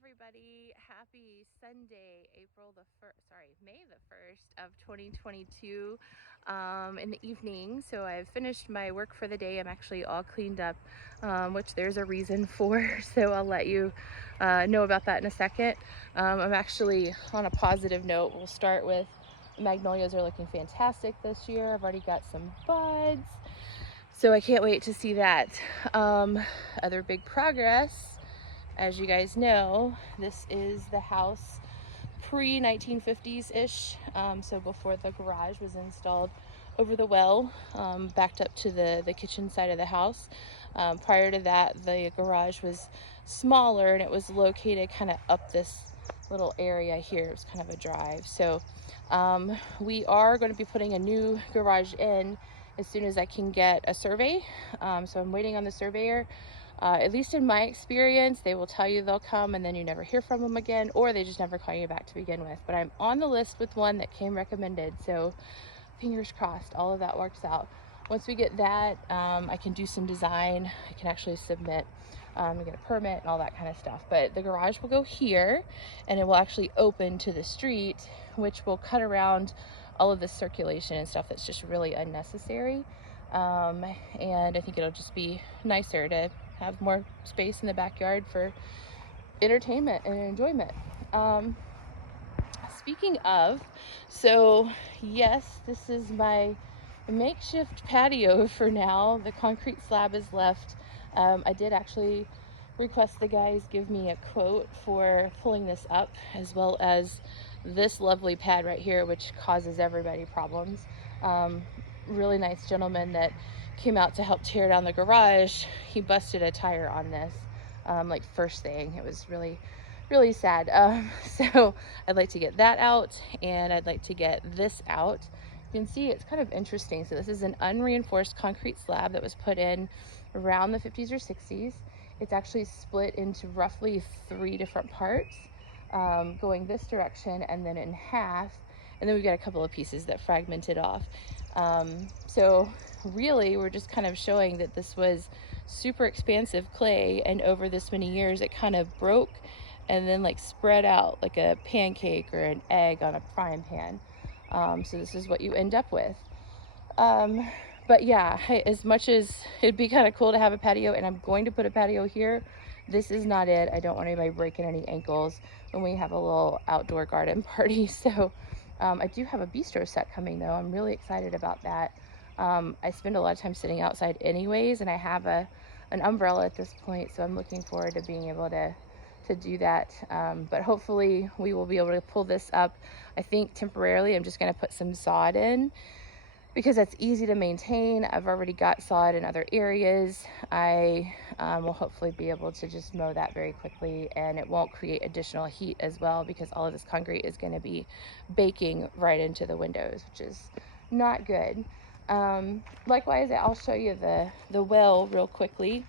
everybody. Happy Sunday, May the 1st of 2022 in the evening. So I've finished my work for the day. I'm actually all cleaned up, which there's a reason for. So I'll let you know about that in a second. I'm actually on a positive note. We'll start with magnolias are looking fantastic this year. I've already got some buds. So I can't wait to see that. Other big progress. As you guys know, this is the house pre-1950s-ish, so before the garage was installed over the well, backed up to the kitchen side of the house. Prior to that, the garage was smaller and it was located kind of up this little area here. It was kind of a drive. So we are going to be putting a new garage in as soon as I can get a survey. So I'm waiting on the surveyor. At least in my experience, they will tell you they'll come and then you never hear from them again, or they just never call you back to begin with. But I'm on the list with one that came recommended, so fingers crossed all of that works out. Once we get that, I can do some design. I can actually submit and get a permit and all that kind of stuff. But the garage will go here and it will actually open to the street, which will cut around all of the circulation and stuff that's just really unnecessary. And I think it'll just be nicer to have more space in the backyard for entertainment and enjoyment. Speaking of, so yes, this is my makeshift patio for now. The concrete slab is left. I did actually request the guys give me a quote for pulling this up, as well as this lovely pad right here, which causes everybody problems. Really nice gentleman that came out to help tear down the garage. He busted a tire on this, like first thing. It was really sad. So I'd like to get that out, and I'd like to get this out. You can see it's kind of interesting. So this is an unreinforced concrete slab that was put in around the 50s or 60s. It's actually split into roughly 3 different parts, going this direction and then in half. And then we've got a couple of pieces that fragmented off. So really we're just kind of showing that this was super expansive clay, and over this many years it kind of broke and then like spread out like a pancake or an egg on a frying pan. So this is what you end up with. But yeah, as much as it'd be kind of cool to have a patio, and I'm going to put a patio here, this is not it. I don't want anybody breaking any ankles when we have a little outdoor garden party. So I do have a bistro set coming though. I'm really excited about that. I spend a lot of time sitting outside anyways, and I have an umbrella at this point, so I'm looking forward to being able to do that. But hopefully we will be able to pull this up. I think temporarily I'm just going to put some sod in, because that's easy to maintain. I've already got sod in other areas. I will hopefully be able to just mow that very quickly, and it won't create additional heat as well, because all of this concrete is going to be baking right into the windows, which is not good. Likewise, I'll show you the well real quickly.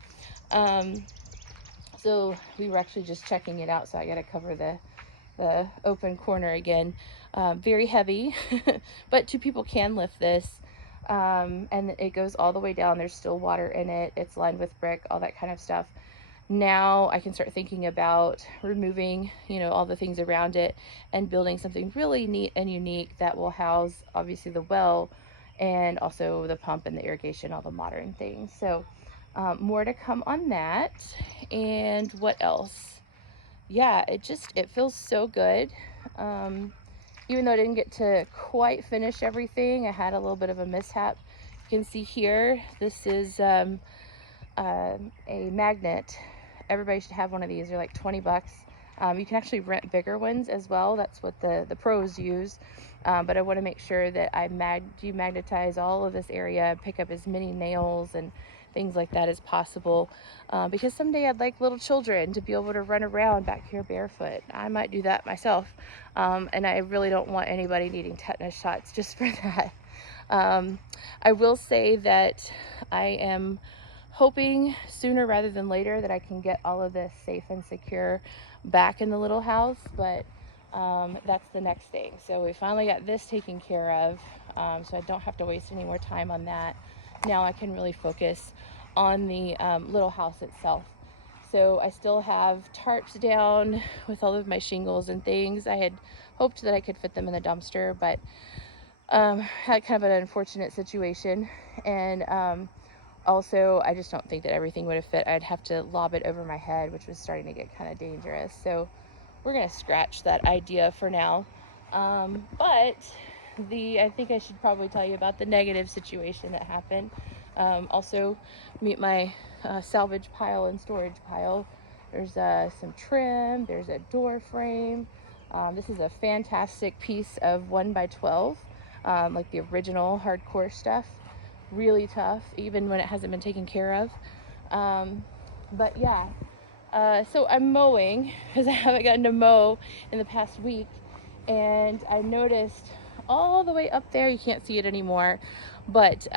So we were actually just checking it out, so I got to cover the open corner again. Very heavy, but 2 people can lift this, and it goes all the way down. There's still water in it. It's lined with brick, all that kind of stuff. Now I can start thinking about removing, all the things around it and building something really neat and unique that will house obviously the well and also the pump and the irrigation, all the modern things. So more to come on that. And what else? Yeah, it feels so good. Even though I didn't get to quite finish everything, I had a little bit of a mishap. You can see here, this is a magnet. Everybody should have one of these. They're like 20 bucks. You can actually rent bigger ones as well. That's what the pros use. But I want to make sure that I demagnetize all of this area, pick up as many nails and things like that as possible, because someday I'd like little children to be able to run around back here barefoot. I might do that myself, and I really don't want anybody needing tetanus shots just for that. I will say that I am hoping sooner rather than later that I can get all of this safe and secure back in the little house, but that's the next thing. So we finally got this taken care of, so I don't have to waste any more time on that. Now I can really focus on the little house itself. So I still have tarps down with all of my shingles and things. I had hoped that I could fit them in the dumpster, but had kind of an unfortunate situation. And also, I just don't think that everything would have fit. I'd have to lob it over my head, which was starting to get kind of dangerous. So we're gonna scratch that idea for now. But I think I should probably tell you about the negative situation that happened. Also, meet my salvage pile and storage pile. There's some trim, there's a door frame. This is a fantastic piece of 1x12, like the original hardcore stuff. Really tough, even when it hasn't been taken care of. But yeah, so I'm mowing because I haven't gotten to mow in the past week, and I noticed all the way up there, you can't see it anymore, but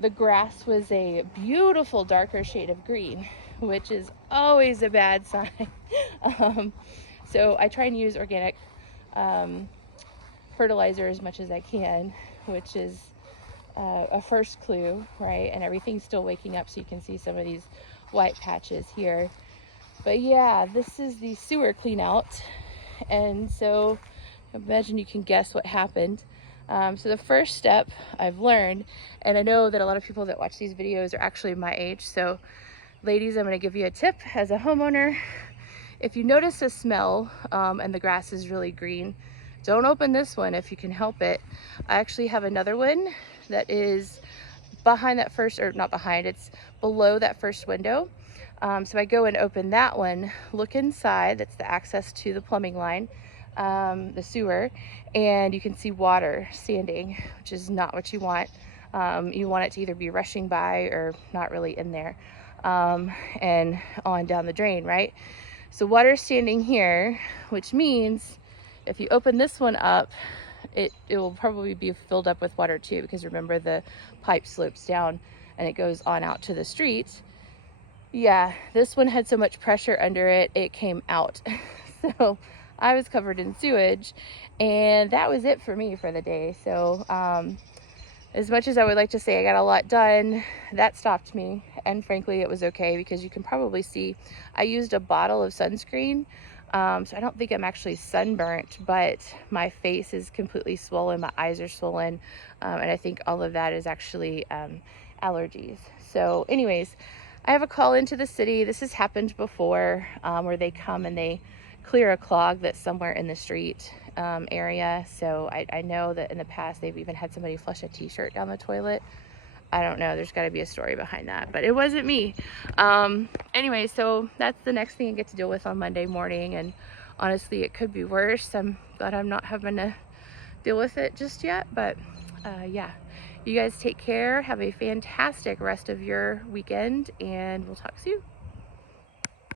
the grass was a beautiful darker shade of green, which is always a bad sign. So I try and use organic fertilizer as much as I can, which is a first clue, right? And everything's still waking up, so you can see some of these white patches here. But yeah, this is the sewer clean out, and so imagine you can guess what happened. So the first step I've learned, and I know that a lot of people that watch these videos are actually my age, so ladies, I'm going to give you a tip as a homeowner. If you notice a smell and the grass is really green, don't open this one if you can help it. I actually have another one that is behind that first, or not behind, it's below that first window. So I go and open that one, look inside, that's the access to the plumbing line, the sewer, and you can see water standing, which is not what you want. You want it to either be rushing by or not really in there, and on down the drain, right? So water is standing here, which means if you open this one up, it will probably be filled up with water too, because remember the pipe slopes down and it goes on out to the street. Yeah, this one had so much pressure under it, it came out. So I was covered in sewage, and that was it for me for the day. So as much as I would like to say I got a lot done, that stopped me. And frankly, it was okay, because you can probably see I used a bottle of sunscreen. So I don't think I'm actually sunburnt, but my face is completely swollen, my eyes are swollen, and I think all of that is actually allergies. So anyways, I have a call into the city. This has happened before, where they come and they clear a clog that's somewhere in the street area. So I know that in the past they've even had somebody flush a t-shirt down the toilet. I don't know, there's got to be a story behind that, but it wasn't me. Anyway, so that's the next thing I get to deal with on Monday morning, and honestly it could be worse. I'm glad I'm not having to deal with it just yet, but yeah, you guys take care, have a fantastic rest of your weekend, and we'll talk soon.